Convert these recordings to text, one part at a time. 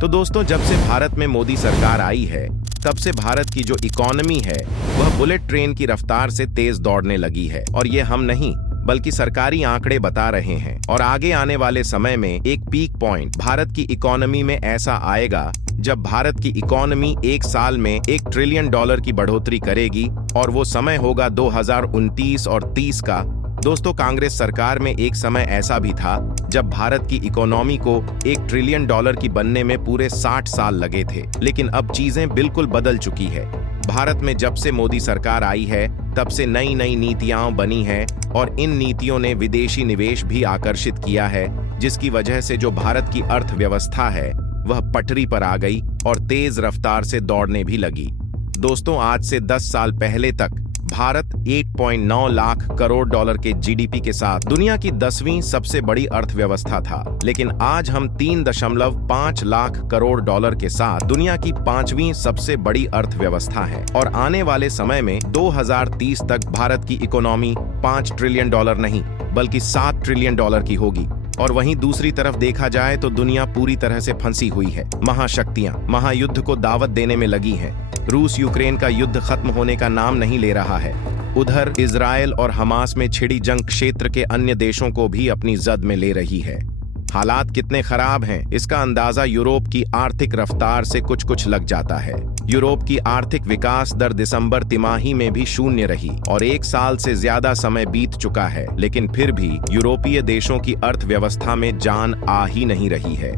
तो दोस्तों, जब से भारत में मोदी सरकार आई है, तब से भारत की जो इकोनॉमी है वह बुलेट ट्रेन की रफ्तार से तेज दौड़ने लगी है। और ये हम नहीं बल्कि सरकारी आंकड़े बता रहे हैं। और आगे आने वाले समय में एक पीक पॉइंट भारत की इकोनॉमी में ऐसा आएगा जब भारत की इकोनॉमी एक साल में $1 ट्रिलियन की बढ़ोतरी करेगी, और वो समय होगा 2029 और 30 का। दोस्तों, कांग्रेस सरकार में एक समय ऐसा भी था जब भारत की इकोनॉमी को $1 ट्रिलियन की बनने में पूरे 60 साल लगे थे। लेकिन अब चीजें बिल्कुल बदल चुकी है। भारत में जब से मोदी सरकार आई है, तब से नई नई नीतियां बनी हैं, और इन नीतियों ने विदेशी निवेश भी आकर्षित किया है, जिसकी वजह से जो भारत की अर्थव्यवस्था है वह पटरी पर आ गई और तेज रफ्तार से दौड़ने भी लगी। दोस्तों, आज से 10 साल पहले तक भारत 8.9 लाख करोड़ डॉलर के जीडीपी के साथ दुनिया की 10वीं सबसे बड़ी अर्थव्यवस्था था। लेकिन आज हम 3.5 लाख करोड़ डॉलर के साथ दुनिया की 5वीं सबसे बड़ी अर्थव्यवस्था है। और आने वाले समय में 2030 तक भारत की इकोनॉमी $5 ट्रिलियन नहीं बल्कि $7 ट्रिलियन की होगी। और वहीं दूसरी तरफ देखा जाए तो दुनिया पूरी तरह से फंसी हुई है। महाशक्तियां महायुद्ध को दावत देने में लगी हैं। रूस यूक्रेन का युद्ध खत्म होने का नाम नहीं ले रहा है। उधर इजराइल और हमास में छिड़ी जंग क्षेत्र के अन्य देशों को भी अपनी जद में ले रही है। हालात कितने खराब हैं, इसका अंदाजा यूरोप की आर्थिक रफ्तार से कुछ लग जाता है। यूरोप की आर्थिक विकास दर दिसंबर तिमाही में भी शून्य रही और 1 साल से ज्यादा समय बीत चुका है। लेकिन फिर भी यूरोपीय देशों की अर्थव्यवस्था में जान आ ही नहीं रही है।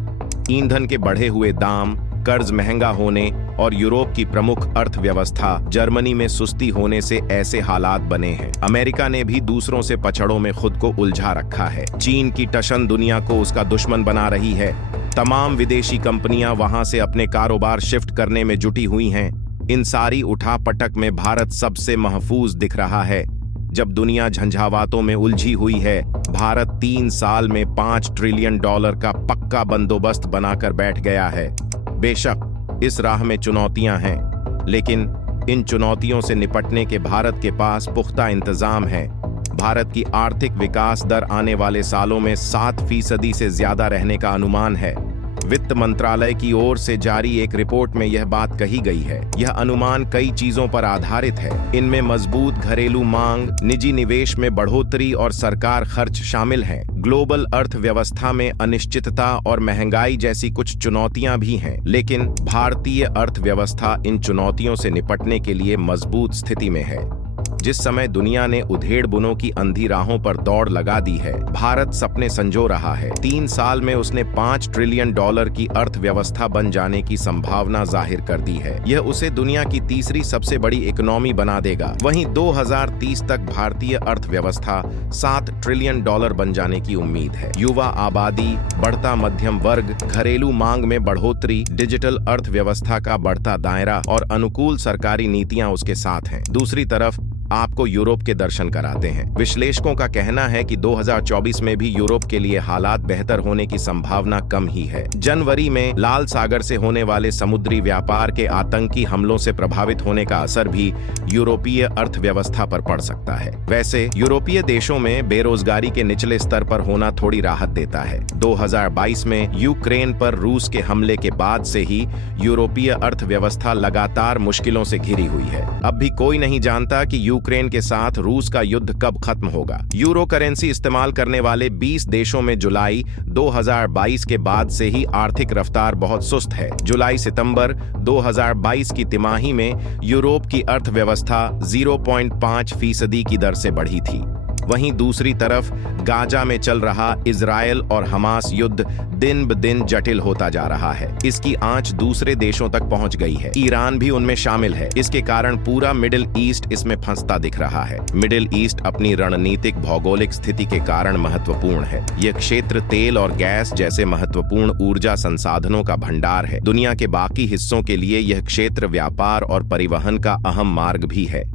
ईंधन के बढ़े हुए दाम, कर्ज महंगा होने और यूरोप की प्रमुख अर्थव्यवस्था जर्मनी में सुस्ती होने से ऐसे हालात बने हैं। अमेरिका ने भी दूसरों से पछड़ों में खुद को उलझा रखा है। चीन की टशन दुनिया को उसका दुश्मन बना रही है। तमाम विदेशी कंपनियां वहां से अपने कारोबार शिफ्ट करने में जुटी हुई हैं। इन सारी उठापटक में भारत सबसे महफूज दिख रहा है। जब दुनिया झंझावातों में उलझी हुई है, भारत 3 साल में $5 ट्रिलियन का पक्का बंदोबस्त बनाकर बैठ गया है। बेशक इस राह में चुनौतियां हैं, लेकिन इन चुनौतियों से निपटने के भारत के पास पुख्ता इंतजाम है। भारत की आर्थिक विकास दर आने वाले सालों में 7% से ज्यादा रहने का अनुमान है। वित्त मंत्रालय की ओर से जारी एक रिपोर्ट में यह बात कही गई है। यह अनुमान कई चीजों पर आधारित है। इनमें मजबूत घरेलू मांग, निजी निवेश में बढ़ोतरी और सरकार खर्च शामिल हैं। ग्लोबल अर्थव्यवस्था में अनिश्चितता और महंगाई जैसी कुछ चुनौतियां भी हैं, लेकिन भारतीय अर्थव्यवस्था इन चुनौतियों से निपटने के लिए मजबूत स्थिति में है। जिस समय दुनिया ने उधेड़ बुनों की अंधी राहों पर दौड़ लगा दी है, भारत सपने संजो रहा है। 3 साल में उसने $5 ट्रिलियन की अर्थव्यवस्था बन जाने की संभावना जाहिर कर दी है। यह उसे दुनिया की तीसरी सबसे बड़ी इकोनॉमी बना देगा। वहीं 2030 तक भारतीय अर्थव्यवस्था $7 ट्रिलियन बन जाने की उम्मीद है। युवा आबादी, बढ़ता मध्यम वर्ग, घरेलू मांग में बढ़ोतरी, डिजिटल अर्थव्यवस्था का बढ़ता दायरा और अनुकूल सरकारी नीतियां उसके साथ हैं। दूसरी तरफ आपको यूरोप के दर्शन कराते हैं। विश्लेषकों का कहना है कि 2024 में भी यूरोप के लिए हालात बेहतर होने की संभावना कम ही है। जनवरी में लाल सागर से होने वाले समुद्री व्यापार के आतंकी हमलों से प्रभावित होने का असर भी यूरोपीय अर्थव्यवस्था पर पड़ सकता है। वैसे यूरोपीय देशों में बेरोजगारी के निचले स्तर पर होना थोड़ी राहत देता है। 2022 में यूक्रेन पर रूस के हमले के बाद से ही यूरोपीय अर्थव्यवस्था लगातार मुश्किलों से घिरी हुई है। अब भी कोई नहीं जानता कि यूक्रेन के साथ रूस का युद्ध कब खत्म होगा। यूरो करेंसी इस्तेमाल करने वाले 20 देशों में जुलाई 2022 के बाद से ही आर्थिक रफ्तार बहुत सुस्त है। जुलाई-सितंबर 2022 की तिमाही में यूरोप की अर्थव्यवस्था 0.5% की दर से बढ़ी थी। वहीं दूसरी तरफ गाजा में चल रहा इजरायल और हमास युद्ध दिन ब दिन जटिल होता जा रहा है। इसकी आंच दूसरे देशों तक पहुंच गई है। ईरान भी उनमें शामिल है। इसके कारण पूरा मिडिल ईस्ट इसमें फंसता दिख रहा है। मिडिल ईस्ट अपनी रणनीतिक भौगोलिक स्थिति के कारण महत्वपूर्ण है। यह क्षेत्र तेल और गैस जैसे महत्वपूर्ण ऊर्जा संसाधनों का भंडार है। दुनिया के बाकी हिस्सों के लिए यह क्षेत्र व्यापार और परिवहन का अहम मार्ग भी है।